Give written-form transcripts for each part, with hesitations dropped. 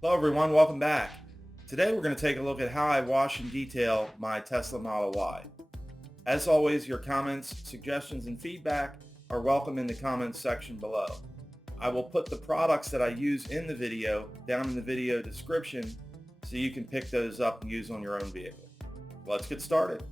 Hello everyone, welcome back. Today we're going to take a look at how I wash and detail my Tesla Model Y. As always, your comments, suggestions, and feedback are welcome in the comments section below. I will put the products that I use in the video down in the video description so you can pick those up and use on your own vehicle. Let's get started.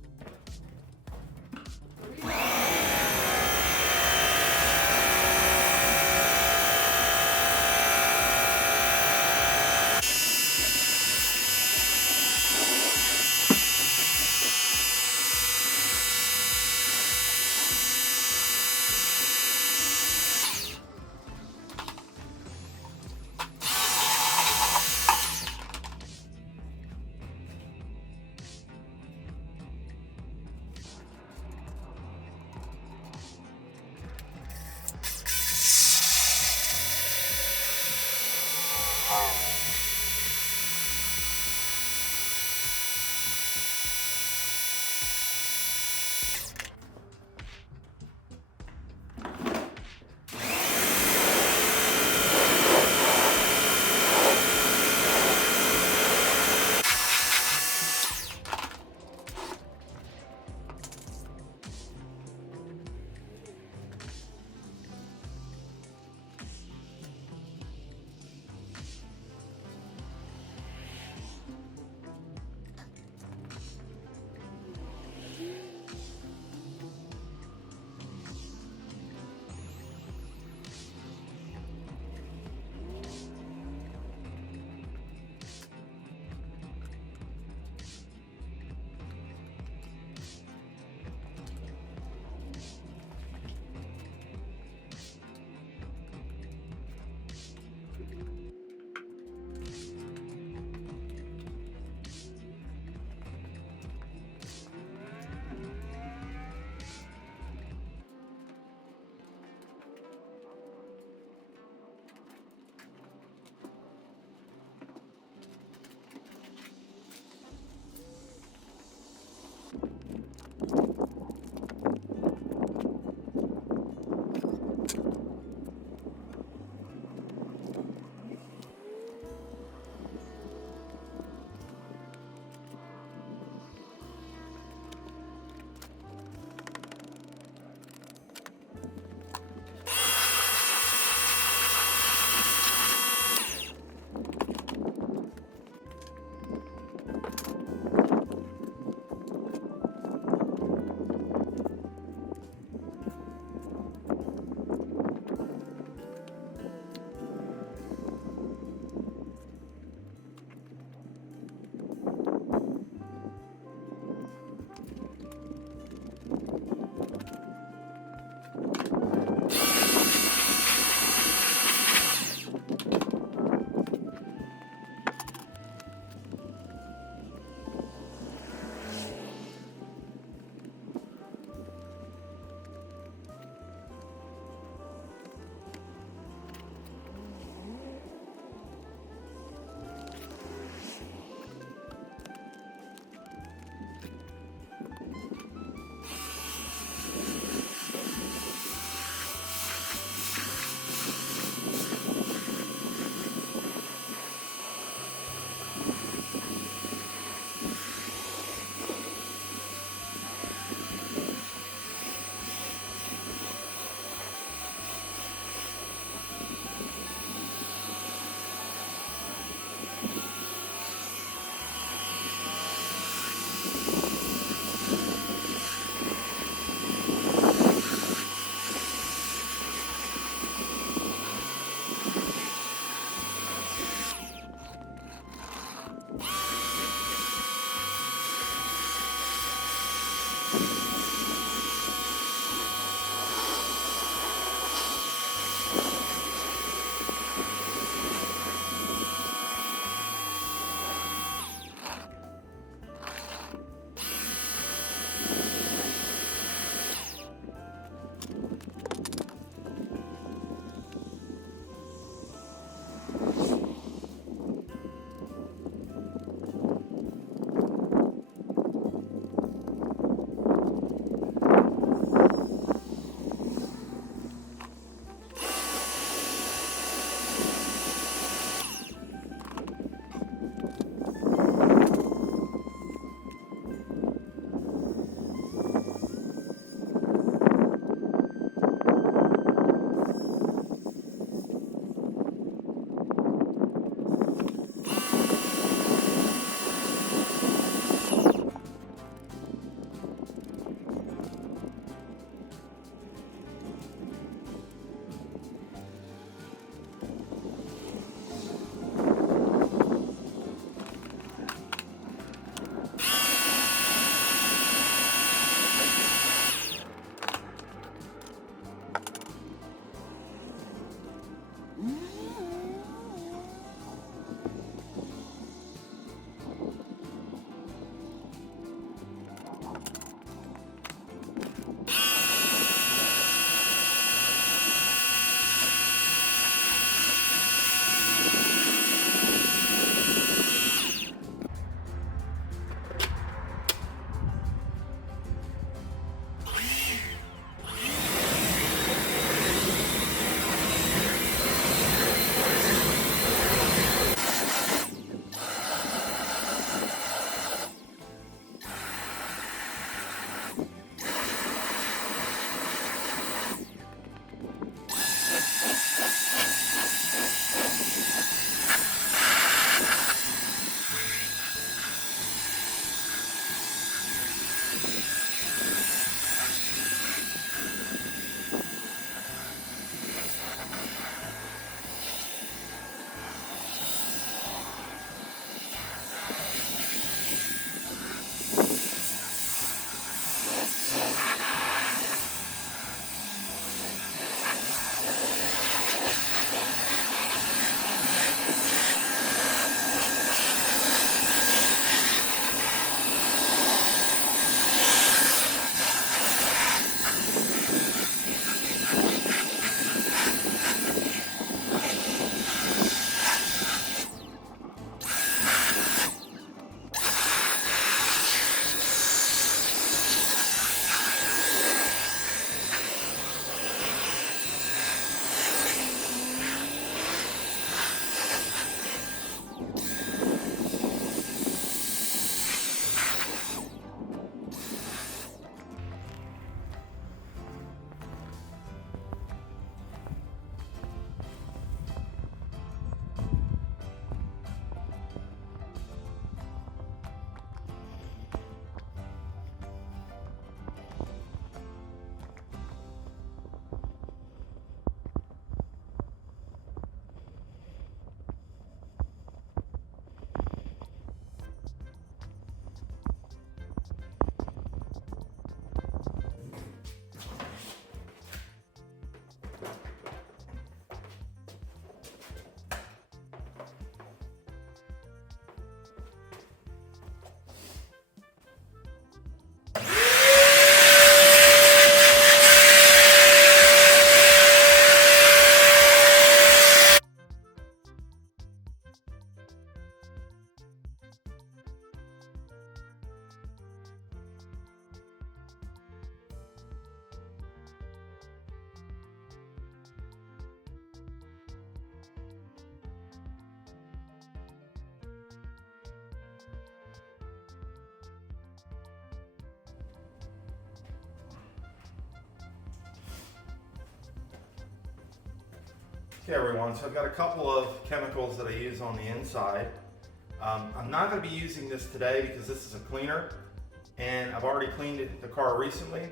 Okay everyone, so I've got a couple of chemicals that I use on the inside. I'm not going to be using this today because this is a cleaner and I've already cleaned the car recently,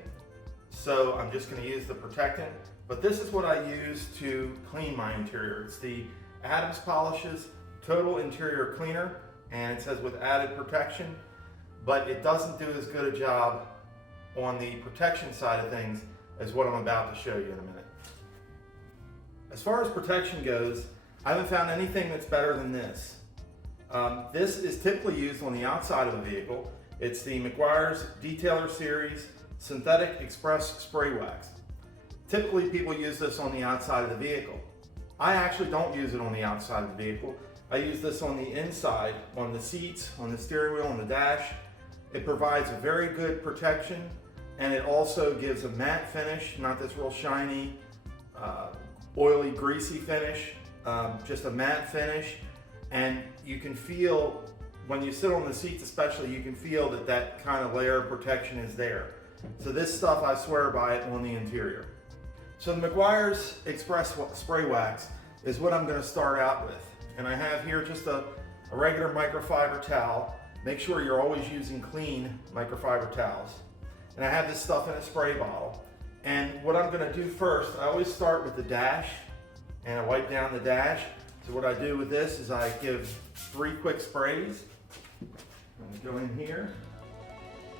so I'm just going to use the Protectant. But this is what I use to clean my interior. It's the Adams Polishes Total Interior Cleaner, and it says with added protection, but it doesn't do as good a job on the protection side of things as what I'm about to show you in a minute. As far as protection goes, I haven't found anything that's better than this. This is typically used on the outside of a vehicle. It's the Meguiar's Detailer Series Synthetic Express Spray Wax. Typically people use this on the outside of the vehicle. I actually don't use it on the outside of the vehicle. I use this on the inside, on the seats, on the steering wheel, on the dash. It provides a very good protection, and it also gives a matte finish, not this real shiny, oily, greasy finish, just a matte finish. And you can feel, when you sit on the seats especially, you can feel that that kind of layer of protection is there. So this stuff, I swear by it on the interior. So the Meguiar's Express Spray Wax is what I'm going to start out with. And I have here just a regular microfiber towel. Make sure you're always using clean microfiber towels. And I have this stuff in a spray bottle. And what I'm going to do first, I always start with the dash and I wipe down the dash. So what I do with this is I give 3 quick sprays. I'm going to go in here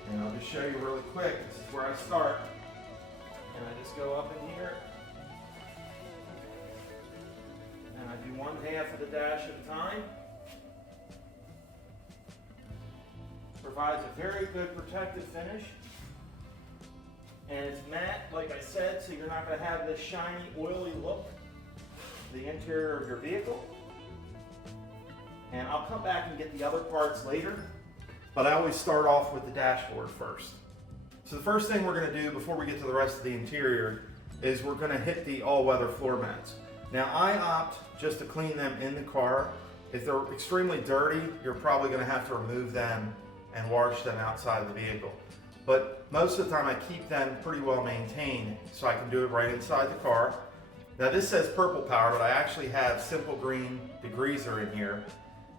and I'll just show you really quick. This is where I start. And I just go up in here and I do 1/2 of the dash at a time. Provides a very good protective finish. And it's matte, like I said, so you're not going to have this shiny, oily look to the interior of your vehicle. And I'll come back and get the other parts later, but I always start off with the dashboard first. So the first thing we're going to do before we get to the rest of the interior is we're going to hit the all-weather floor mats. Now I opt just to clean them in the car. If they're extremely dirty, you're probably going to have to remove them and wash them outside of the vehicle. But most of the time I keep them pretty well maintained so I can do it right inside the car. Now this says purple power, but I actually have simple green degreaser in here,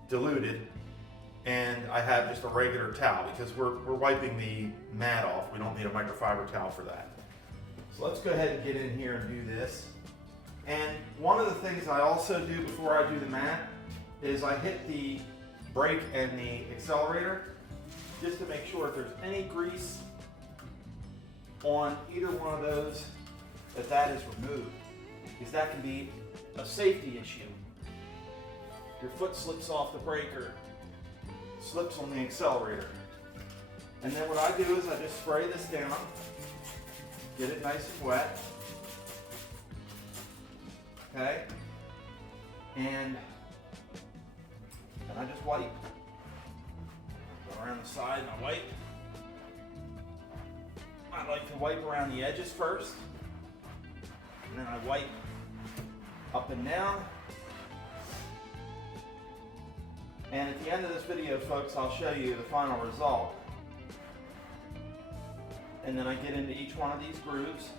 diluted, and I have just a regular towel because we're wiping the mat off. We don't need a microfiber towel for that. So let's go ahead and get in here and do this. And one of the things I also do before I do the mat is I hit the brake and the accelerator just to make sure if there's any grease on either one of those, that is removed. Because that can be a safety issue. Your foot slips off the brake or slips on the accelerator. And then what I do is I just spray this down, get it nice and wet. Okay? And I just wipe. Go around the side and I wipe. I like to wipe around the edges first. And then I wipe up and down. And at the end of this video, folks, I'll show you the final result. And then I get into each one of these grooves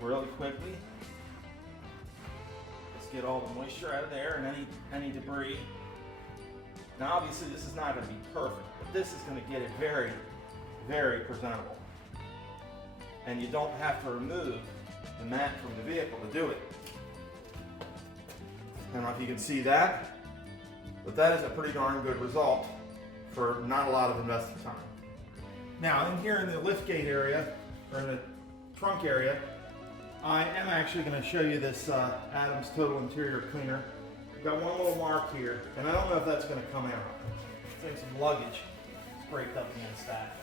really quickly. Just get all the moisture out of there and any debris. Now obviously this is not going to be perfect, but this is going to get it very, very presentable. And you don't have to remove the mat from the vehicle to do it. I don't know if you can see that, but that is a pretty darn good result for not a lot of invested time. Now in here in the liftgate area, or in the trunk area, I am actually going to show you this Adams Total Interior Cleaner. I've got one little mark here, and I don't know if that's going to come out. I think some luggage scraped up against that.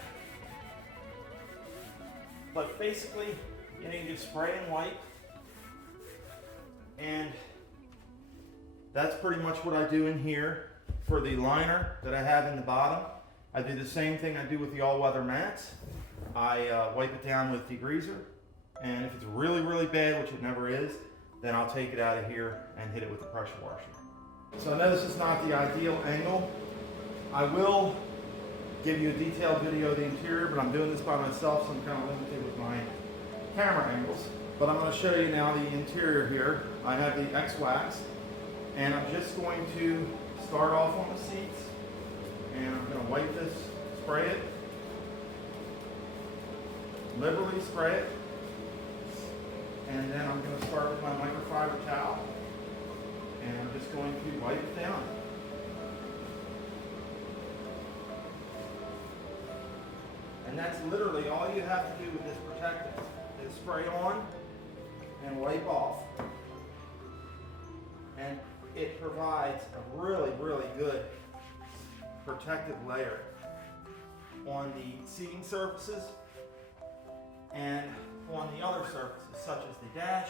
But basically, you can just spray and wipe, and that's pretty much what I do in here for the liner that I have in the bottom. I do the same thing I do with the all-weather mats. I wipe it down with degreaser, and if it's really, really bad, which it never is, then I'll take it out of here and hit it with the pressure washer. So I know this is not the ideal angle. I will give you a detailed video of the interior, but I'm doing this by myself, so I'm kind of limited with my camera angles. But I'm going to show you now the interior here. I have the X-Wax, and I'm just going to start off on the seats, and I'm going to wipe this, spray it, liberally spray it, and then I'm going to start with my microfiber towel, and I'm just going to wipe it down. And that's literally all you have to do with this Protectant is spray on and wipe off. And it provides a really, really good protective layer on the seating surfaces and on the other surfaces such as the dash,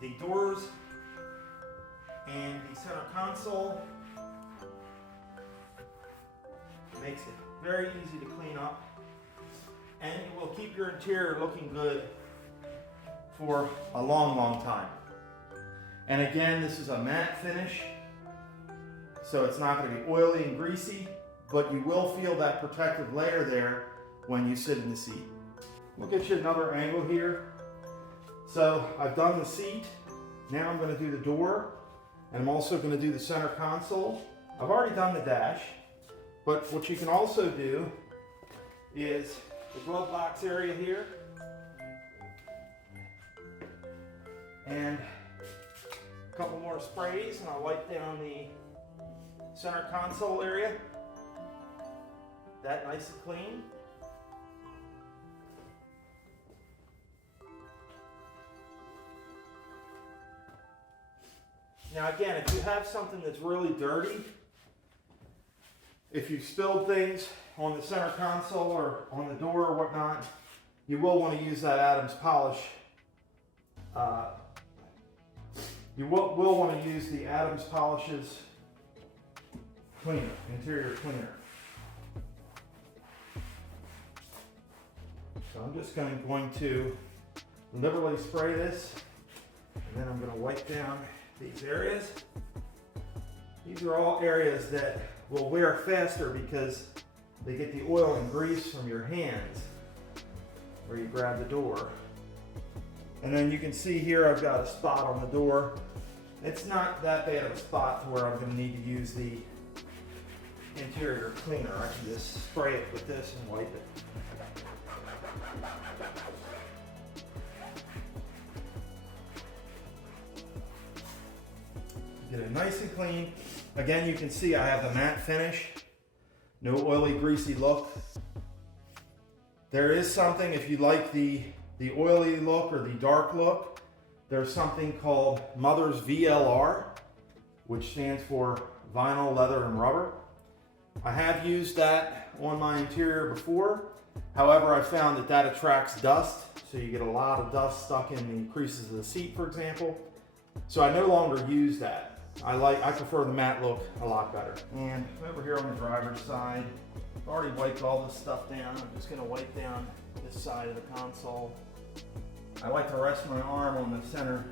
the doors, and the center console. Makes it very easy to clean up, and it will keep your interior looking good for a long, long time. And again, this is a matte finish, so it's not going to be oily and greasy, but you will feel that protective layer there when you sit in the seat. We'll get you another angle here. So I've done the seat. Now I'm going to do the door, and I'm also going to do the center console. I've already done the dash, but what you can also do is the glove box area here, and a couple more sprays, and I'll wipe down the center console area. That nice and clean. Now again, if you have something that's really dirty, if you spilled things on the center console or on the door or whatnot, you will want to use that Adams polish. You will want to use the Adams Polish's cleaner, interior cleaner. So I'm just going to liberally spray this, and then I'm going to wipe down these areas. These are all areas that will wear faster because they get the oil and grease from your hands where you grab the door. And then you can see here I've got a spot on the door. It's not that bad of a spot to where I'm going to need to use the interior cleaner. I can just spray it with this and wipe it. Get it nice and clean. Again, you can see I have the matte finish, no oily, greasy look. There is something, if you like the oily look or the dark look, there's something called Mother's VLR, which stands for vinyl, leather, and rubber. I have used that on my interior before. However, I found that that attracts dust, so you get a lot of dust stuck in the creases of the seat, for example. So I no longer use that. I prefer the matte look a lot better. And over here on the driver's side, I've already wiped all this stuff down. I'm just going to wipe down this side of the console. I like to rest my arm on the center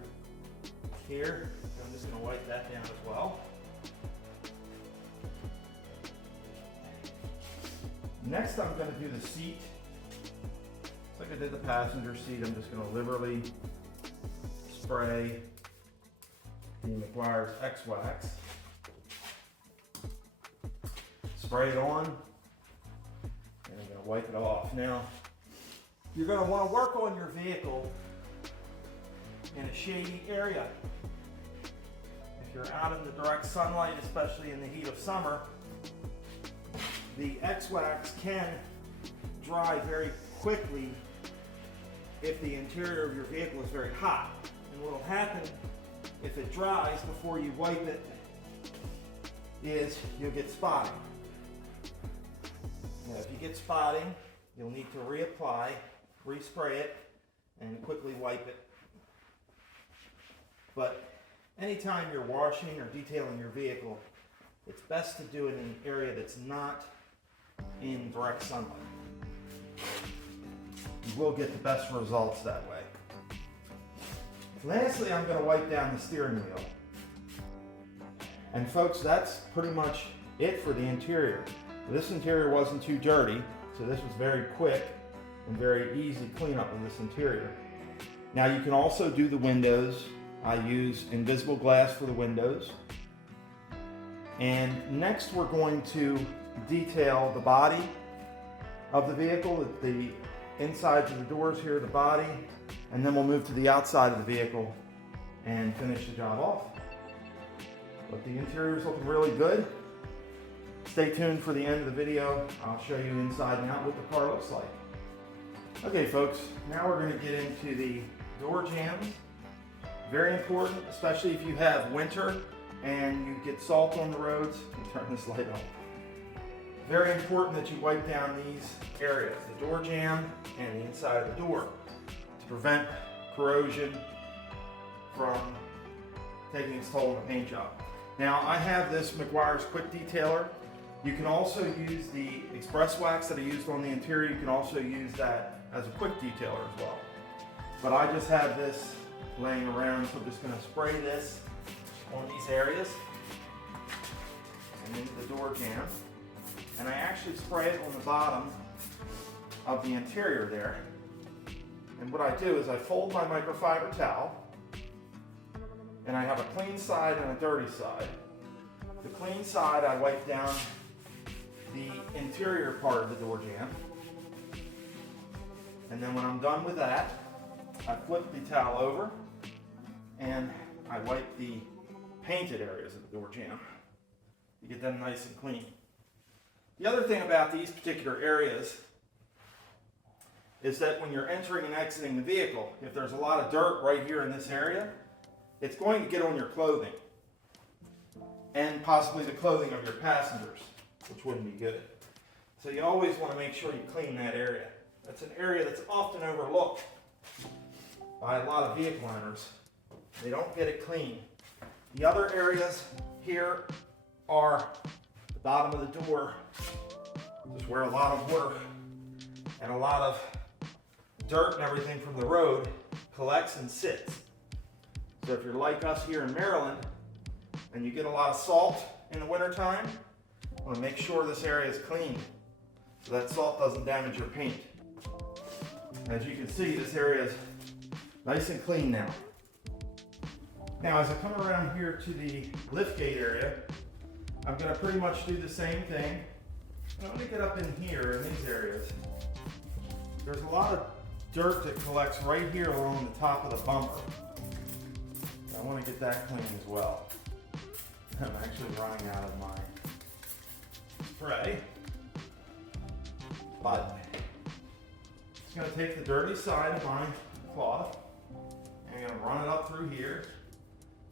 here. So I'm just going to wipe that down as well. Next, I'm going to do the seat. Just like I did the passenger seat, I'm just going to liberally spray the McGuire's X-Wax. Spray it on, and I'm going to wipe it off. Now, you're going to want to work on your vehicle in a shady area. If you're out in the direct sunlight, especially in the heat of summer, the X-Wax can dry very quickly if the interior of your vehicle is very hot. And what will happen if it dries before you wipe it is you'll get spotting. Now, if you get spotting, you'll need to reapply, respray it, and quickly wipe it. But anytime you're washing or detailing your vehicle, it's best to do it in an area that's not in direct sunlight. You will get the best results that way. Lastly, I'm going to wipe down the steering wheel. And folks, that's pretty much it for the interior. This interior wasn't too dirty, so this was very quick and very easy cleanup of this interior. Now you can also do the windows. I use invisible glass for the windows. And next we're going to detail the body of the vehicle, the insides of the doors here, the body, and then we'll move to the outside of the vehicle and finish the job off. But the interior is looking really good. Stay tuned for the end of the video. I'll show you inside and out what the car looks like. Okay folks, now we're going to get into the door jambs. Very important, especially if you have winter and you get salt on the roads. Let me turn this light on. Very important that you wipe down these areas, the door jamb and the inside of the door, to prevent corrosion from taking its toll on the paint job. Now I have this McGuire's Quick Detailer. You can also use the express wax that I used on the interior. You can also use that as a quick detailer as well. But I just have this laying around, so I'm just going to spray this on these areas and into the door jamb. And I actually spray it on the bottom of the interior there. And what I do is I fold my microfiber towel, and I have a clean side and a dirty side. The clean side I wipe down the interior part of the door jamb. And then when I'm done with that, I flip the towel over and I wipe the painted areas of the door jamb. You get them nice and clean. The other thing about these particular areas is that when you're entering and exiting the vehicle, if there's a lot of dirt right here in this area, it's going to get on your clothing and possibly the clothing of your passengers, which wouldn't be good. So you always want to make sure you clean that area. That's an area that's often overlooked by a lot of vehicle owners. They don't get it clean. The other areas here are the bottom of the door. This is where a lot of water and a lot of dirt and everything from the road collects and sits. So if you're like us here in Maryland and you get a lot of salt in the wintertime, you want to make sure this area is clean so that salt doesn't damage your paint. As you can see, this area is nice and clean now. Now as I come around here to the liftgate area, I'm going to pretty much do the same thing. I'm going to get up in here in these areas. There's a lot of dirt that collects right here along the top of the bumper. I want to get that clean as well. I'm actually running out of my spray. But I'm just going to take the dirty side of my cloth and I'm going to run it up through here.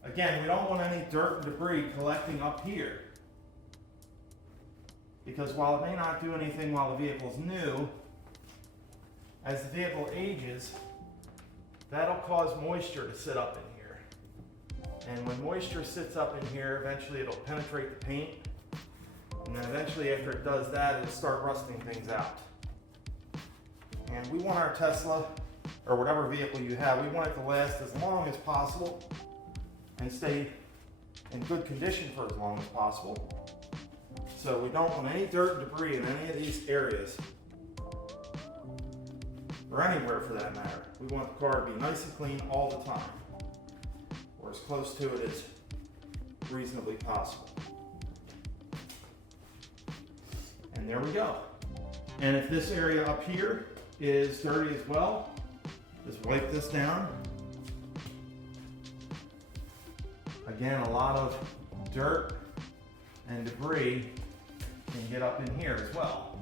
Again, we don't want any dirt and debris collecting up here, because while it may not do anything while the vehicle's new, as the vehicle ages, that'll cause moisture to sit up in here. And when moisture sits up in here, eventually it'll penetrate the paint, and then eventually after it does that, it'll start rusting things out. And we want our Tesla, or whatever vehicle you have, we want it to last as long as possible and stay in good condition for as long as possible. So we don't want any dirt and debris in any of these areas, or anywhere for that matter. We want the car to be nice and clean all the time, or as close to it as reasonably possible. And there we go. And if this area up here is dirty as well, just wipe this down. Again, a lot of dirt and debris can get up in here as well.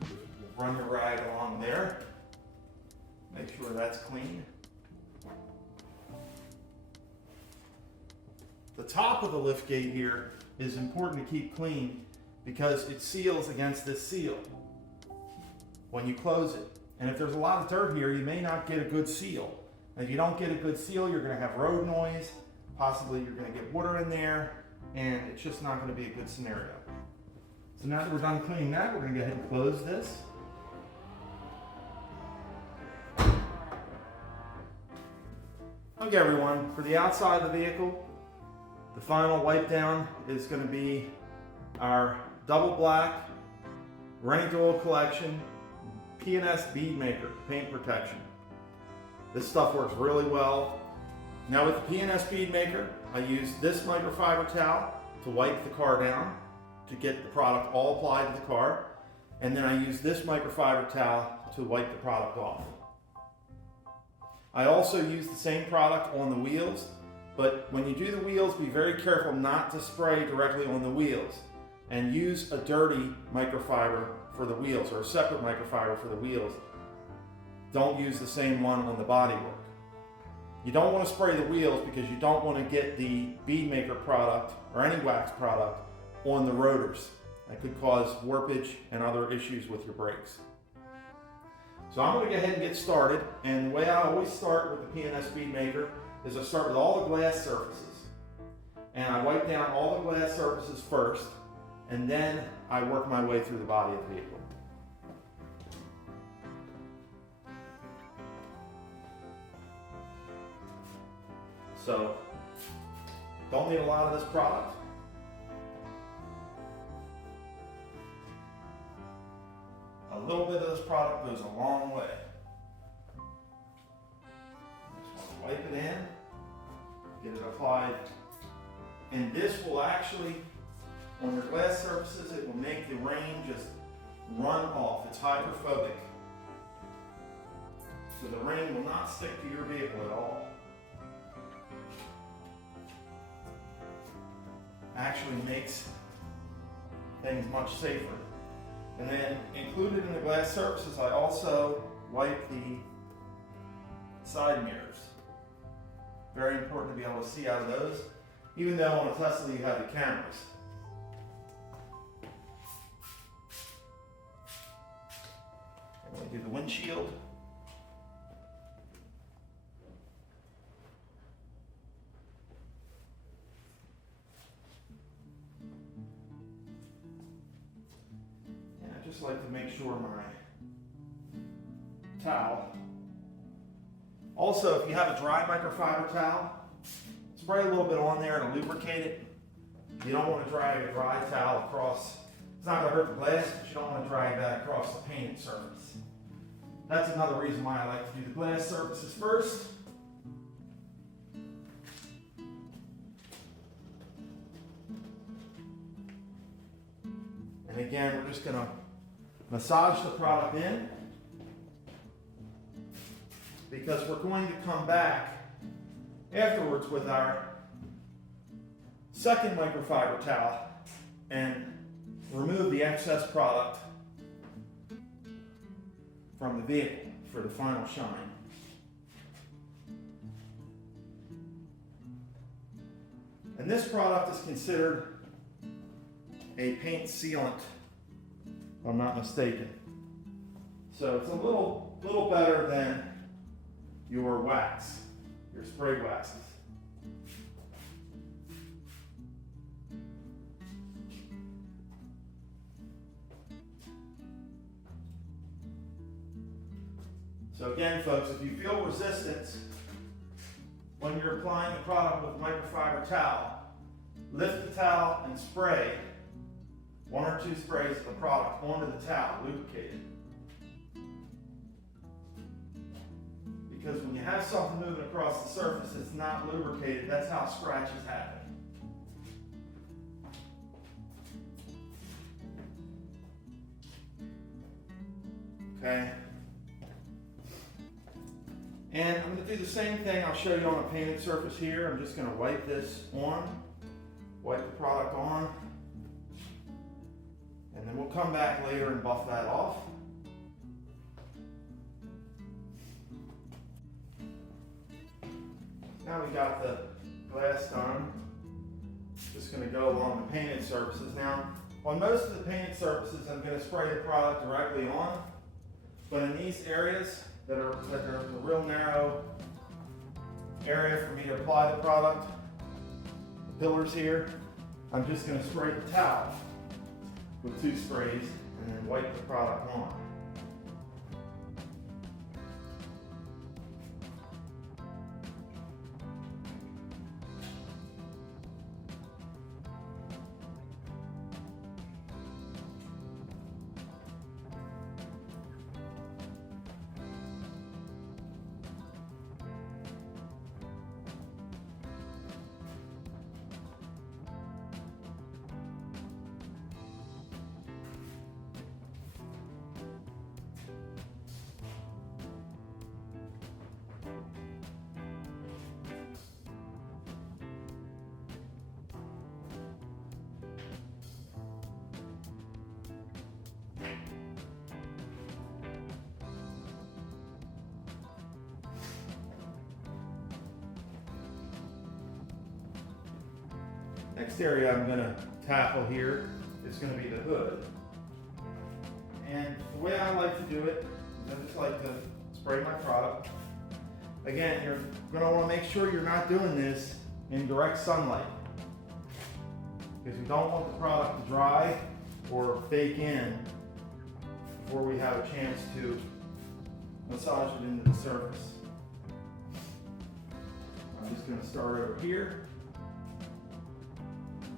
Just run your rag along there. Make sure that's clean. The top of the liftgate here is important to keep clean because it seals against this seal when you close it. And if there's a lot of dirt here, you may not get a good seal. And if you don't get a good seal, you're going to have road noise. Possibly you're going to get water in there, and it's just not going to be a good scenario. So now that we're done cleaning that, we're going to go ahead and close this. Okay everyone, for the outside of the vehicle, the final wipe down is going to be our double black Rennie Doyle collection P&S BeadMaker paint protection. This stuff works really well. Now with the P&S BeadMaker, I use this microfiber towel to wipe the car down to get the product all applied to the car. And then I use this microfiber towel to wipe the product off. I also use the same product on the wheels, but when you do the wheels, be very careful not to spray directly on the wheels, and use a dirty microfiber for the wheels or a separate microfiber for the wheels. Don't use the same one on the bodywork. You don't want to spray the wheels because you don't want to get the BeadMaker product or any wax product on the rotors. That could cause warpage and other issues with your brakes. So I'm going to go ahead and get started, and the way I always start with the P&S BeadMaker is I start with all the glass surfaces. And I wipe down all the glass surfaces first, and then I work my way through the body of the vehicle. So, don't need a lot of this product. A little bit of this product goes a long way. Just want to wipe it in, get it applied. And this will actually, on your glass surfaces, it will make the rain just run off. It's hydrophobic. So the rain will not stick to your vehicle at all. Actually makes things much safer. And then included in the glass surfaces, I also wipe the side mirrors. Very important to be able to see out of those, even though on a Tesla you have the cameras. I'm going to do the windshield. Just like to make sure my towel. Also, if you have a dry microfiber towel, spray a little bit on there to lubricate it. You don't want to drag a dry towel across. It's not going to hurt the glass, but you don't want to drag that across the painted surface. That's another reason why I like to do the glass surfaces first. And again, we're just going to massage the product in, because we're going to come back afterwards with our second microfiber towel and remove the excess product from the vehicle for the final shine. And this product is considered a paint sealant, if I'm not mistaken. So it's a little better than your wax, your spray waxes. So again, folks, if you feel resistance when you're applying the product with a microfiber towel, lift the towel and spray 1 or 2 sprays of the product onto the towel, lubricate it. Because when you have something moving across the surface that's not lubricated, that's how scratches happen. Okay. And I'm going to do the same thing I'll show you on a painted surface here. I'm just going to wipe this on, wipe the product on. And then we'll come back later and buff that off. Now we got the glass done. Just going to go along the painted surfaces. Now, on most of the painted surfaces, I'm going to spray the product directly on. But in these areas that are a real narrow area for me to apply the product, the pillars here, I'm just going to spray the towel with 2 sprays and then wipe the product on. Next area I'm going to tackle here is going to be the hood. And the way I like to do it is I just like to spray my product. Again, you're going to want to make sure you're not doing this in direct sunlight, because we don't want the product to dry or bake in before we have a chance to massage it into the surface. I'm just going to start over here.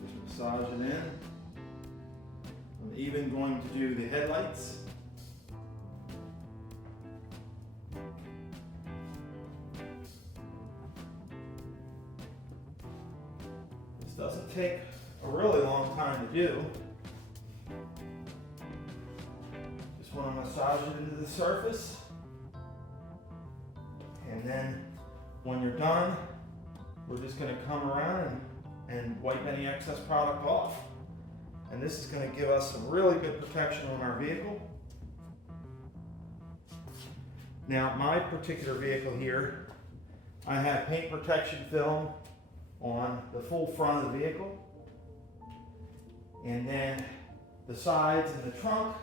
Just massage it in. I'm even going to do the headlights. This doesn't take a really long time to do. Just want to massage it into the surface. And then when you're done, we're just going to come around and wipe any excess product off. And this is going to give us some really good protection on our vehicle. Now, my particular vehicle here, I have paint protection film on the full front of the vehicle. And then the sides and the trunk,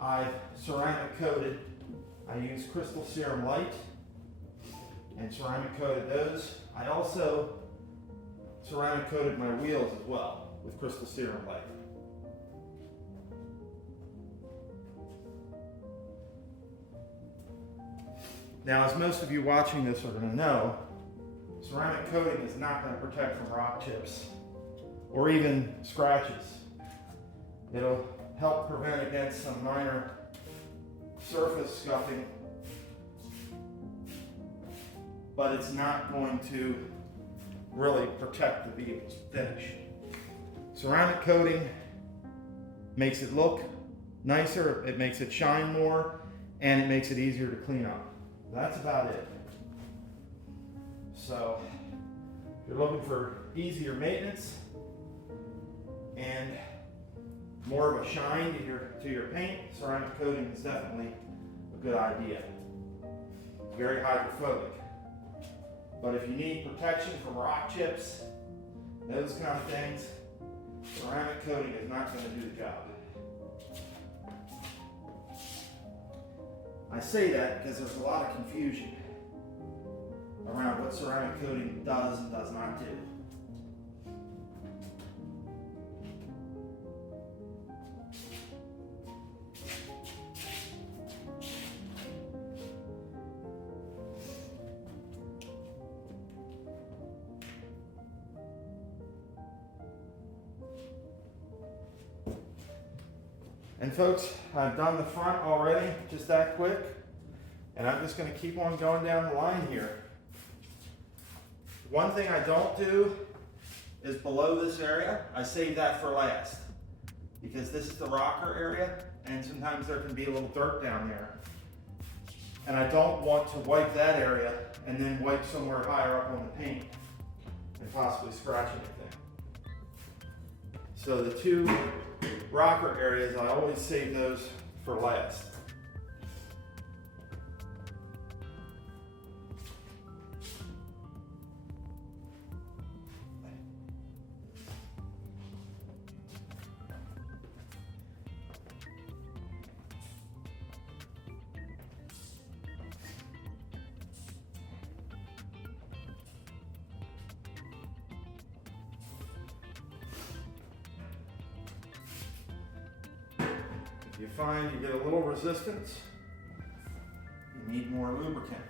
I've ceramic coated. I use Crystal Serum Light and ceramic coated those. I also ceramic coated my wheels as well with Crystal Serum Light. Now, as most of you watching this are going to know, ceramic coating is not going to protect from rock chips or even scratches. It'll help prevent against some minor surface scuffing, but it's not going to really protect the vehicle's finish. Ceramic coating makes it look nicer, it makes it shine more, and it makes it easier to clean up. That's about it. So, if you're looking for easier maintenance and more of a shine to your paint, ceramic coating is definitely a good idea. Very hydrophobic. But if you need protection from rock chips, those kind of things, ceramic coating is not going to do the job. I say that because there's a lot of confusion around what ceramic coating does and does not do. And folks, I've done the front already, just that quick. And I'm just going to keep on going down the line here. One thing I don't do is below this area. I save that for last, because this is the rocker area and sometimes there can be a little dirt down there. And I don't want to wipe that area and then wipe somewhere higher up on the paint and possibly scratch anything. So the two rocker areas, I always save those for last. You find you get a little resistance, you need more lubricant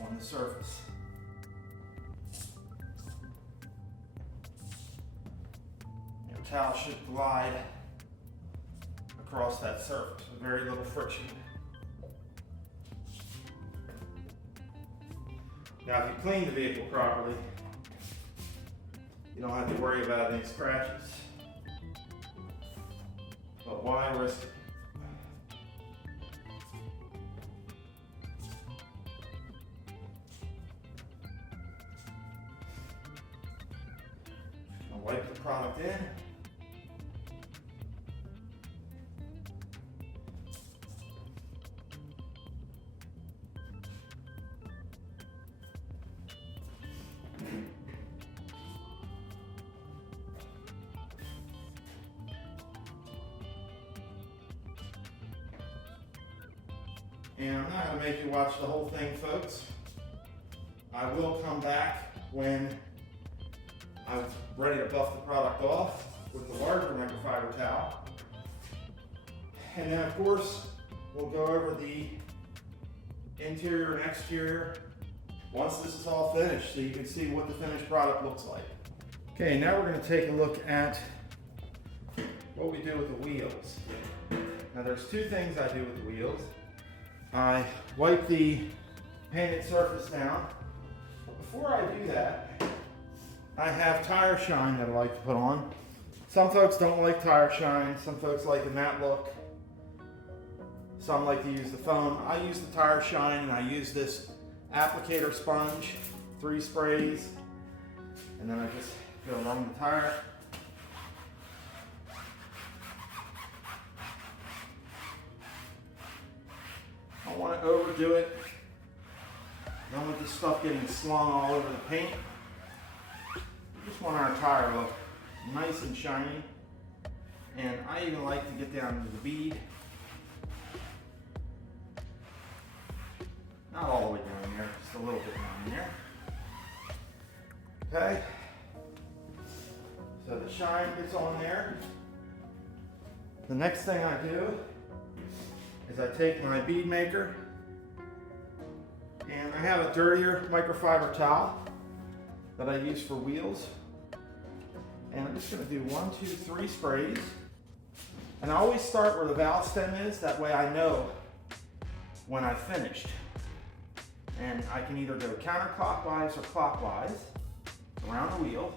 on the surface. Your towel should glide across that surface with very little friction. Now, if you clean the vehicle properly, you don't have to worry about any scratches. But why risk it? I'll wipe the product in. And I'm not going to make you watch the whole thing, folks. I will come back when I'm ready to buff the product off with the larger microfiber towel. And then of course, we'll go over the interior and exterior once this is all finished so you can see what the finished product looks like. Okay, now we're going to take a look at what we do with the wheels. Now there's two things I do with the wheels. I wipe the painted surface down. But before I do that, I have tire shine that I like to put on. Some folks don't like tire shine, some folks like a matte look. Some like to use the foam. I use the tire shine and I use this applicator sponge, 3 sprays, and then I just go along the tire. I don't want to overdo it. I don't want this stuff getting slung all over the paint. We just want our tire to look nice and shiny. And I even like to get down to the bead. Not all the way down there, just a little bit down there. Okay. So the shine gets on there. The next thing I do is I take my bead maker and I have a dirtier microfiber towel that I use for wheels. And I'm just going to do 1, 2, 3 sprays. And I always start where the valve stem is, that way I know when I've finished. And I can either go counterclockwise or clockwise around the wheel.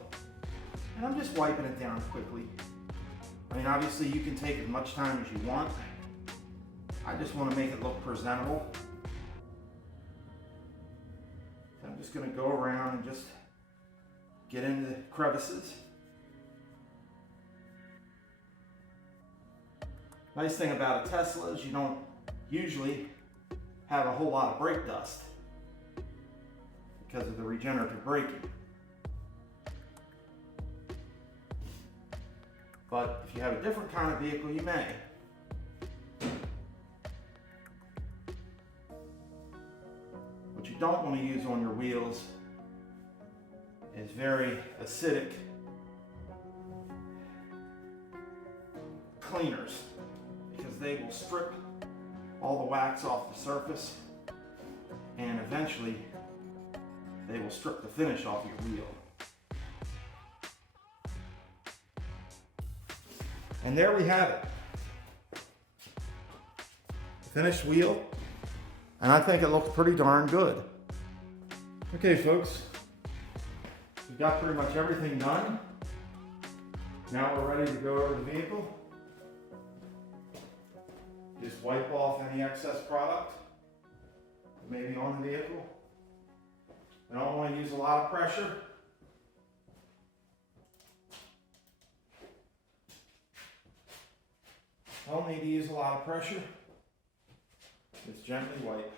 And I'm just wiping it down quickly. I mean, obviously you can take as much time as you want. I just want to make it look presentable. So I'm just going to go around and just get into the crevices. Nice thing about a Tesla is you don't usually have a whole lot of brake dust because of the regenerative braking. But if you have a different kind of vehicle, you may. What you don't want to use on your wheels is very acidic cleaners, because they will strip all the wax off the surface and eventually they will strip the finish off your wheel. And there we have it. Finished wheel. And I think it looks pretty darn good. Okay folks, we've got pretty much everything done. Now we're ready to go over the vehicle. Just wipe off any excess product, maybe on the vehicle. I don't want to use a lot of pressure. Don't need to use a lot of pressure. Just gently wipe.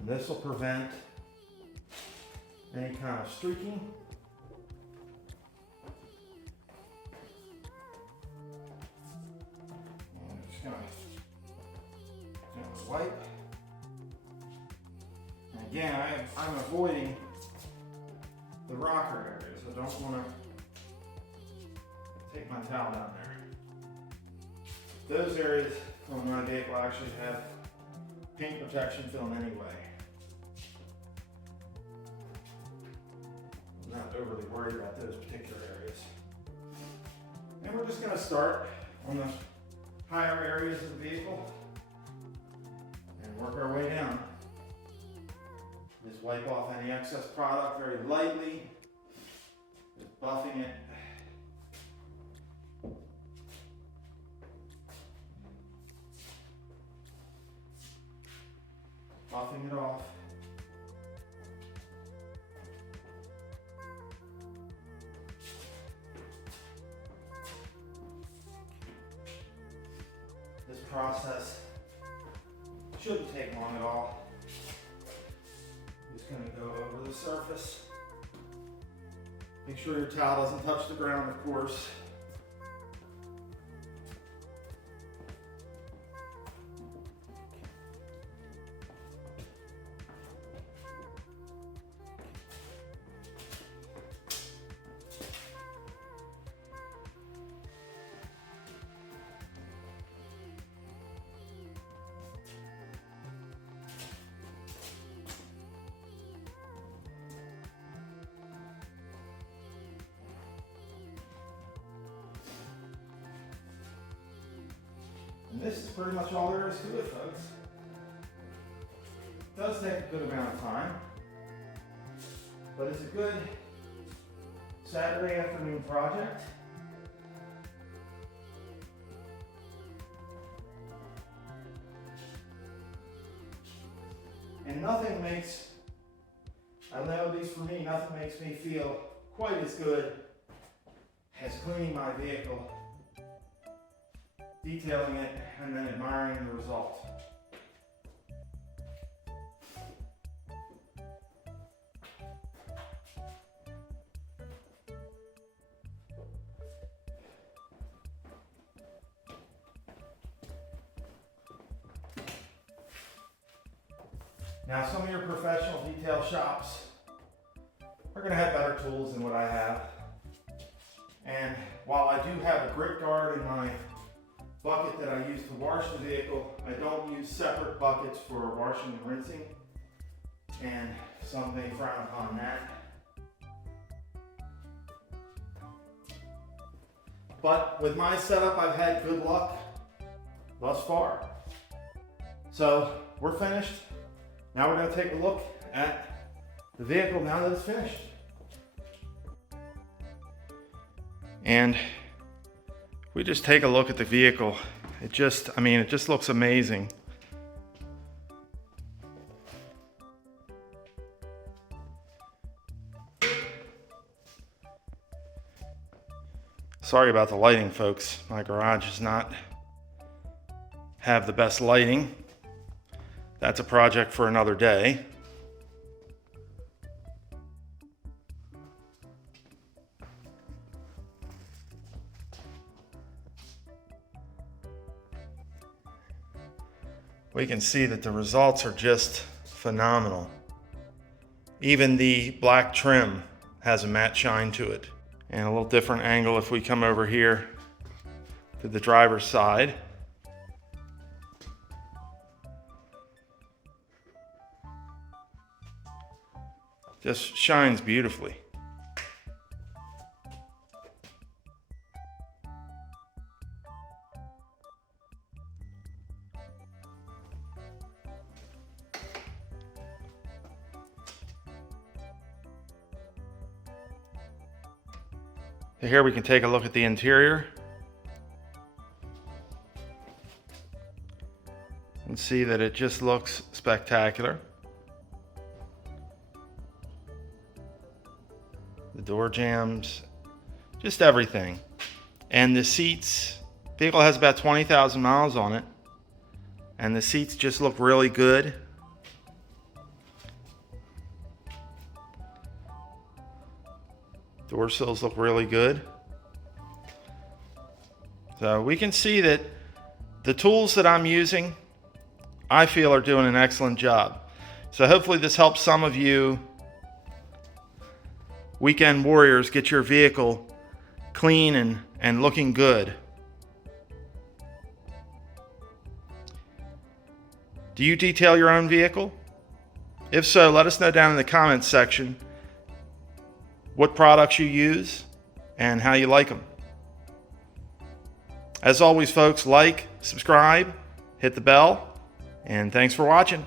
And this will prevent any kind of streaking. Wipe. And again, I'm avoiding the rocker areas. I don't want to take my towel down there. Those areas on my vehicle actually have paint protection film anyway. I'm not overly worried about those particular areas. And we're just going to start on the higher areas of the vehicle. Work our way down. Just wipe off any excess product very lightly. Just buffing it. Buffing it off. process. Shouldn't take long at all. Just going to go over the surface. Make sure your towel doesn't touch the ground, of course. And this is pretty much all there is to it, folks. It does take a good amount of time, but it's a good Saturday afternoon project. And nothing makes, I know at least for me, nothing makes me feel quite as good as cleaning my vehicle, detailing it, and then admiring the result. Now, some of your professional detail shops are going to have better tools than what I have. And while I do have a grit guard in my bucket that I use to wash the vehicle, I don't use separate buckets for washing and rinsing, and some may frown upon that. But with my setup, I've had good luck thus far. So we're finished. Now we're going to take a look at the vehicle now that it's finished. And we just take a look at the vehicle. It just looks amazing. Sorry about the lighting, folks. My garage does not have the best lighting. That's a project for another day. We can see that the results are just phenomenal. Even the black trim has a matte shine to it. And a little different angle if we come over here to the driver's side. Just shines beautifully. Here we can take a look at the interior and see that it just looks spectacular. The door jambs, just everything. And the seats, the vehicle has about 20,000 miles on it, and the seats just look really good. Door sills look really good. So we can see that the tools that I'm using, I feel, are doing an excellent job. So hopefully this helps some of you weekend warriors get your vehicle clean and looking good. Do you detail your own vehicle? If so, let us know down in the comments section what products you use and how you like them. As always, folks, like, subscribe, hit the bell, and thanks for watching.